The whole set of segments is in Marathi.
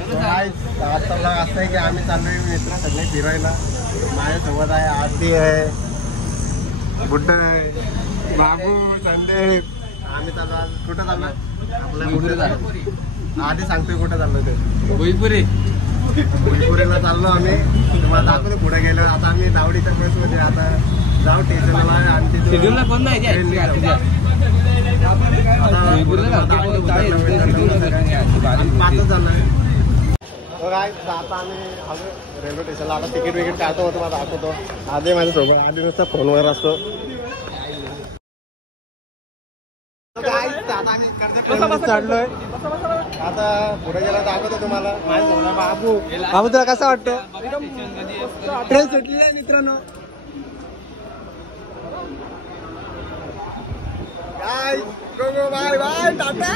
आजचा ब्लॉग असा आहे की आम्ही चाललोय मित्र सगळे फिरायला. माझ्यासोबत आहे आरती आहे, बुड्डा आहे, बाबू, संदीप. आम्ही चाललो आज कुठं चाललो आधी सांगतोय कुठं चाललो ते भुईपुरीला चाललो आम्ही. तुम्हाला दाखवतो पुढे गेलो. आता आम्ही दावडीच्या बसमध्ये आता जाऊ स्टेशनला आणि तिथे पाचच चाललोय. आता आम्ही आलो रेल्वे स्टेशनला. आता तिकीट विकीट काढतो होतो मला दाखवतो. आधी माझ्यासोबत आधी नुसतं फोनवर असतो. आता आम्ही चढलोय. आता पुढे गेला दाखवतो तुम्हाला. माझ्यासोबत बाबू. बाबू तुला कसं वाटतं? ट्रेन सुटली आहे मित्रांनो. बाय गो बाय बाय टाटा.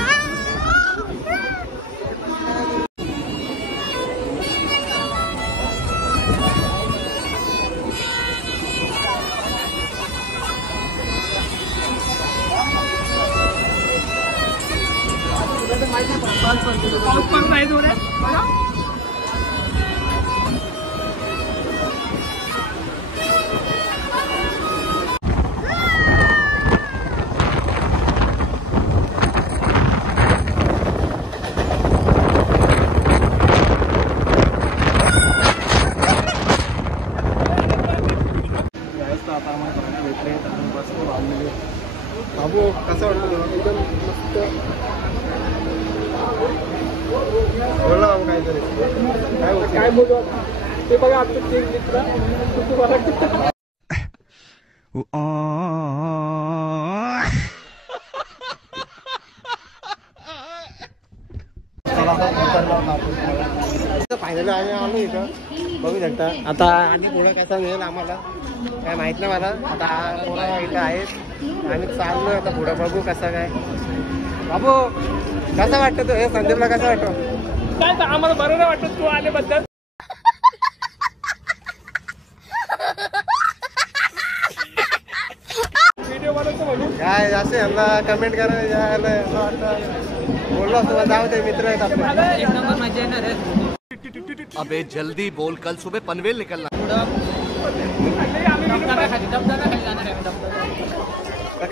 पाऊस पण नाही जोर आहे. बाबू कसं वाटतं? एकदम मस्त. बोला बाबू काहीतरी. काय बोलू ते बघा आमचं टीम मित्र. फायनली आम्ही आलो इथं बघू शकता. आता आणि पुढे कसा मिळेल आम्हाला काय माहित नाही मला. आता पोरं इथं आहेत आम्ही चाललो. आता पुढं बघू कसं काय. बाबू कसं वाटतं तो? हे संदीपला कसं वाटतं? काय आम्हाला बरं नाही वाटत तू आल्याबद्दल. व्हिडिओ बनवतो म्हणून काय असे यांना कमेंट करायला वाटतं. बोललो असतो जाऊ दे मित्र आहेत आपले. अबे जल्दी बोल, कल सुबह पनवेल निकलना.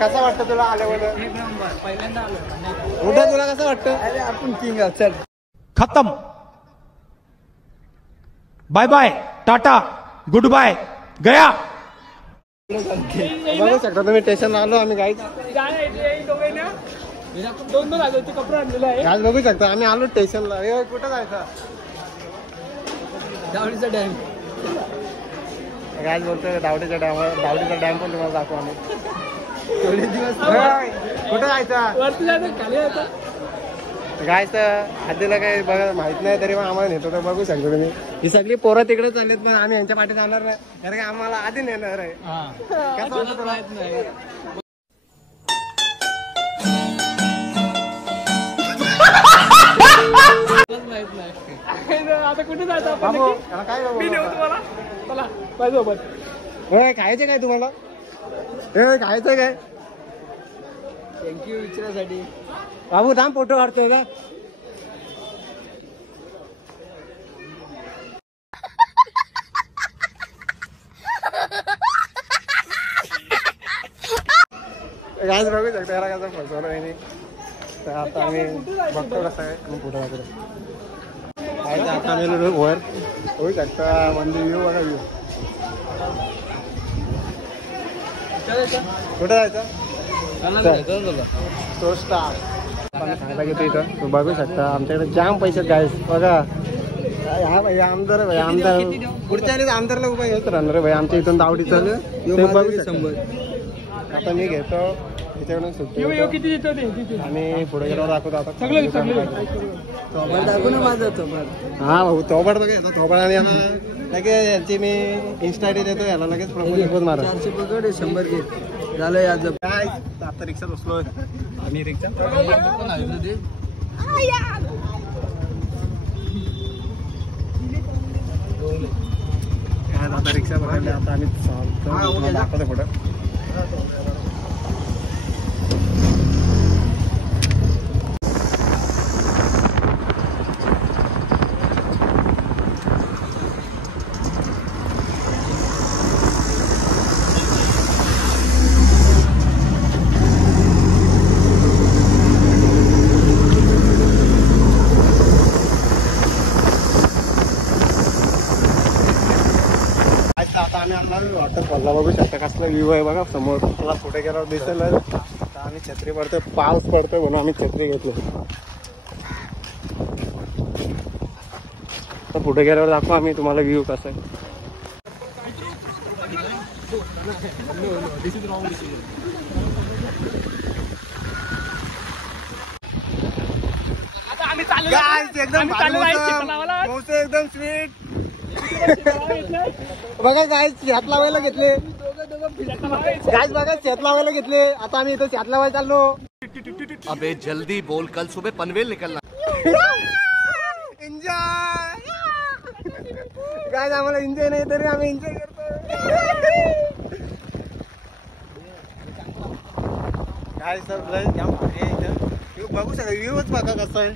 कसं वाटतं तुला आल्यावर? पहिल्यांदा आलो. उद्या तुला कसं वाटतं? अरे आपण किंग आहोत. चल खत्म. Bye bye tata goodbye गया. बघू शकता तुम्ही स्टेशनला आलो आम्ही. गाईज कपडे आणलेले आहे. आज बघू शकता आम्ही आलो स्टेशनला. कुठं जायचं? दावडीचा डॅम. गाईज बोलतोय दावडीचा डॅम. दावडीचा डॅम पण तुम्हाला दाखवू आम्ही. थोडे दिवस कुठं जायचं? वरती जायचं खाली जायचं. गायचं आधीला काही बघा माहित नाही तरी पण आम्हाला नेतो. तर बघू शकतो तुम्ही ही सगळी पोरं तिकडे चाललीत पण आम्ही यांच्या पाठी जाणार नाही कारण की आम्हाला आधी नेणार आहे. कसं वाटतं तुला? आता कुठे जायचं आपण? काय तुम्हाला चला माझ्यासोबत. खायचं काय तुम्हाला? खायचं काय? थँक्यू विचारासाठी. बाबू थांब फोटो काढतोय का? काय बघू शकतो याला कसं फसवलं आहे. तर आता आम्ही बघतो कसं आहे. पुढे आता आम्ही वर होऊ शकता म्हणजे व्ह्यू बघा. व्ह्यू कुठं जायचं? तो स्टार आपण खायला घेतो इथं. बघू शकता आमच्याकडे जाम पैसे गायस बघा. हा भाई आमदार भाई आमदार पुढच्या वेळेस आमदारला उभा येत राहणार भाई आमच्या इथून दावडी चालू. आता मी घेतो याच्याकडून सुट्टी आणि पुढे गेल्यावर दाखवतो. आता दाखवू ना माझं थोबड. हा भाऊ थोबड बघा याचा थोबड. आणि लगेच यांची मी इन्स्टा आयडी देतो याला लगेच प्रपोज मारा. 100 घे झालं याचं. काय आता रिक्षा बसलोय आम्ही. रिक्षा आता रिक्षा बघायला आता आम्ही दाखवतो पुढं. आम्ही आला वॉटरफॉलला बघू शकता कसला व्ह्यू आहे बघा समोर. मला पुढे गेल्यावर दिसेल. आता आम्ही छत्री पडतोय, पाऊस पडतोय म्हणून आम्ही छत्री घेतलो. तर पुढे गेल्यावर दाखवू आम्ही तुम्हाला व्ह्यू कसा आहे. एकदम स्वीट बघा गाईस, शेत लावायला घेतले. गाईस बघा शेत लावायला घेतले. आता आम्ही इथं शेत लावायला चाललो. अबे जल्दी बोल, कल सुबह पनवेल निकलना. एन्जॉय गाईस, आम्हाला एन्जॉय नाही तरी आम्ही एन्जॉय करतो. गाईस बघू शकता व्ह्यूच बघा कसं आहे.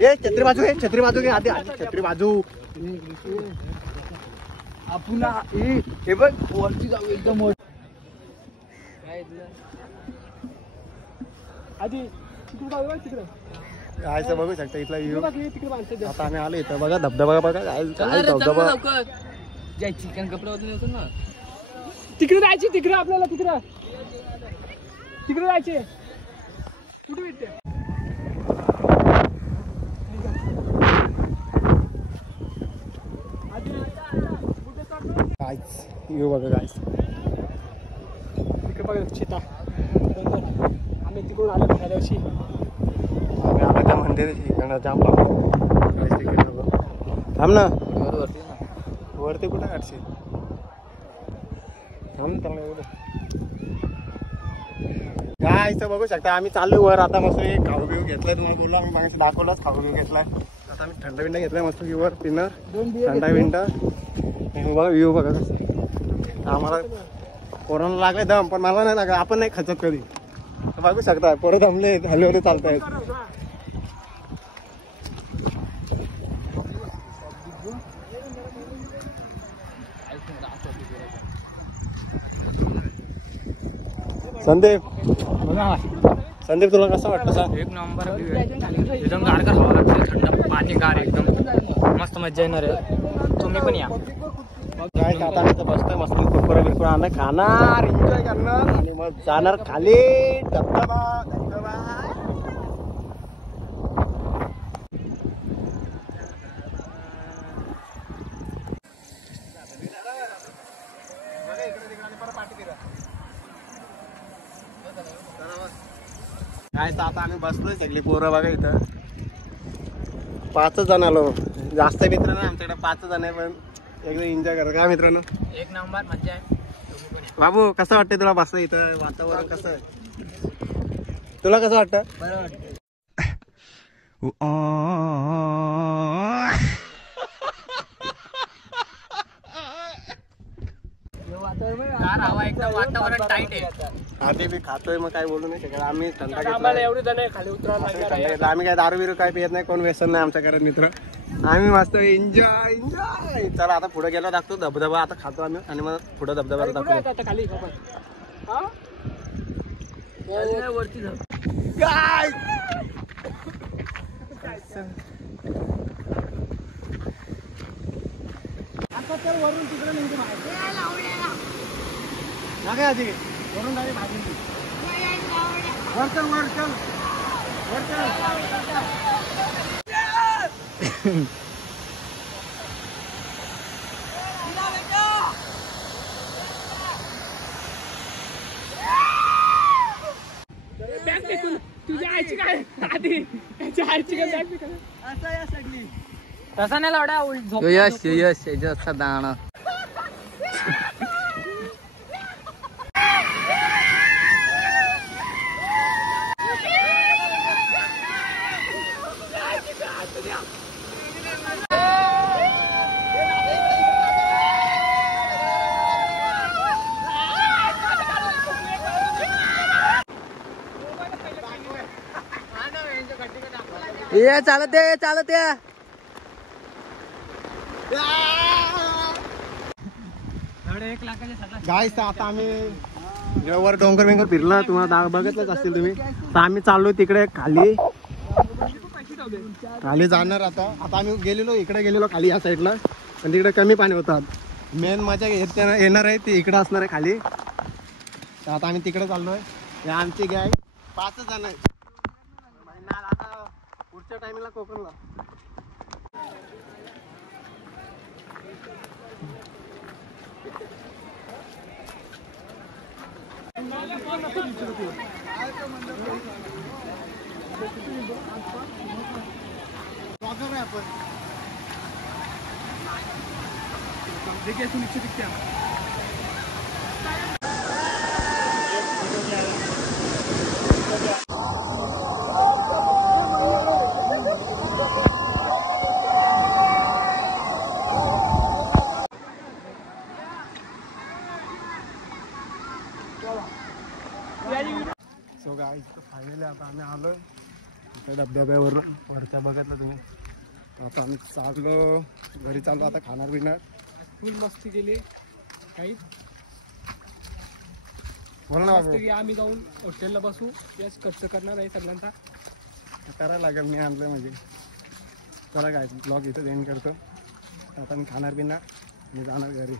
ए छत्री बाजू घे, छत्री बाजू घे. आधी छत्री बाजू. आपण हे बघ वरती जाऊ एकदम आधी तिकडे जाऊ. तिकडे गायचं बघू शकता इथला व्ह्यू. आता आम्ही आलो इथं बघा धबधबा बघा. धबधबा चिकन कपडे होतो ना. तिकडे जायचे, तिकडे आपल्याला तिकडे तिकडे जायचे. कुठे भेटते व्ह्यू बघा गाईस. तिकडे बघा चिता. आम्ही तिकडून आलो त्या दिवशी. आम्ही आलो त्या मंदिर जाम थांब ना. वरती कुठं काढशील? थांब चांगलं एवढं. काय इथं बघू शकता आम्ही चाललो वर. आता मस्त खाऊ बिऊ घेतलाय. तुम्हाला बोललो आम्ही मागाशी दाखवलंच. खाऊ बिऊ घेतलाय. आता आम्ही थंड विंडा घेतलाय मस्त की वर पिनर थंडा विंडा. बघा व्ह्यू बघा कसं. आम्हाला कोरोना लागले दम, पण मला नाही लागला. आपण नाही खचत कधी. बघू शकता पोरं दमले हलवले चालतायत. संदीप संदीप तुला कसं वाटतं सांग? एक नंबर एकदम गारगार हवा लागते. थंड पाणी गार एकदम मस्त मजा येणार आहे. तुम्ही पण या. काय आता आम्ही तर बसतोय मस्त कुरकुरा बिरकुरा आणणार, खाणार, एन्जॉय करणार आणि मग जाणार खाली धबधबा धबधबा. काय तर आता आम्ही बसलोय सगळी पोरं बघा इथं. 5 जण आलो. जास्त मित्र नाही आमच्याकडे, 5 जण आहे. पण एकदम एन्जॉय करा का मित्रांनो. एक नंबर मजा आहे. बाबू कसं वाटतंय तुला बसलं इथं? वातावरण कसं आहे तुला? कसं वाटतं? गार हवा एकदम, वातावरण टाईट आहे. आधी मी खातोय मग काय बोलू नाही शकत. आम्ही थंडा आम्हाला घेतला. एवढे जण खाली उतरायला. आम्ही काय दारू बिरू काय पियत नाही. कोण व्यसन नाही आमच्या घरात मित्र. आम्ही मस्त एन्जॉय एन्जॉय. चला आता पुढे गेलो दाखतो धबधबा. आता खातो आम्ही आणि मग पुढे धबधब्याला दाखवतो. खाली वरती जाऊ. काय वरून तिकडे नाही काय आधी वरून गाडी भाजी वर चल वर चल वर चल. तुझ्या आईची काय आधी त्याच्या आईची काय बॅग असं या सगळी तसा नाही लावडा. यश यश यश दाणा. ये चालत आहे चालत आहे. गाईस आता आम्ही वर डोंगर बिंगर फिरला. तुम्हाला बघितलंच असतील तुम्ही. तर आम्ही चाललो तिकडे खाली खाली जाणार. आता आता आम्ही गेलेलो इकडे गेलेलो खाली या साईडला. पण तिकडे कमी पाणी होतात. मेन मजा येणार आहे ती इकडं असणार आहे खाली. तर आता आम्ही तिकडे चाललोय. हे आमची गॅंग 5 जण आहे. आता पुढच्या टायमिंगला कोकणला. सो गाईस फायनली आता आम्ही आलोय धबधब्यावर. वरच्या बघितलं तुम्ही. आता आम्ही चाललो घरी. चाललो आता खाणार पिणार. फुल मस्ती केली काही. बोला ना बाबू. आम्ही जाऊन हॉटेलला बसू. याच खर्च करणार आहे सगळ्यांचा. करायला लागेल. मी आणलं म्हणजे. चला काय ब्लॉग इथं एंड करतो. आता मी खाणार पिणार. मी जाणार घरी.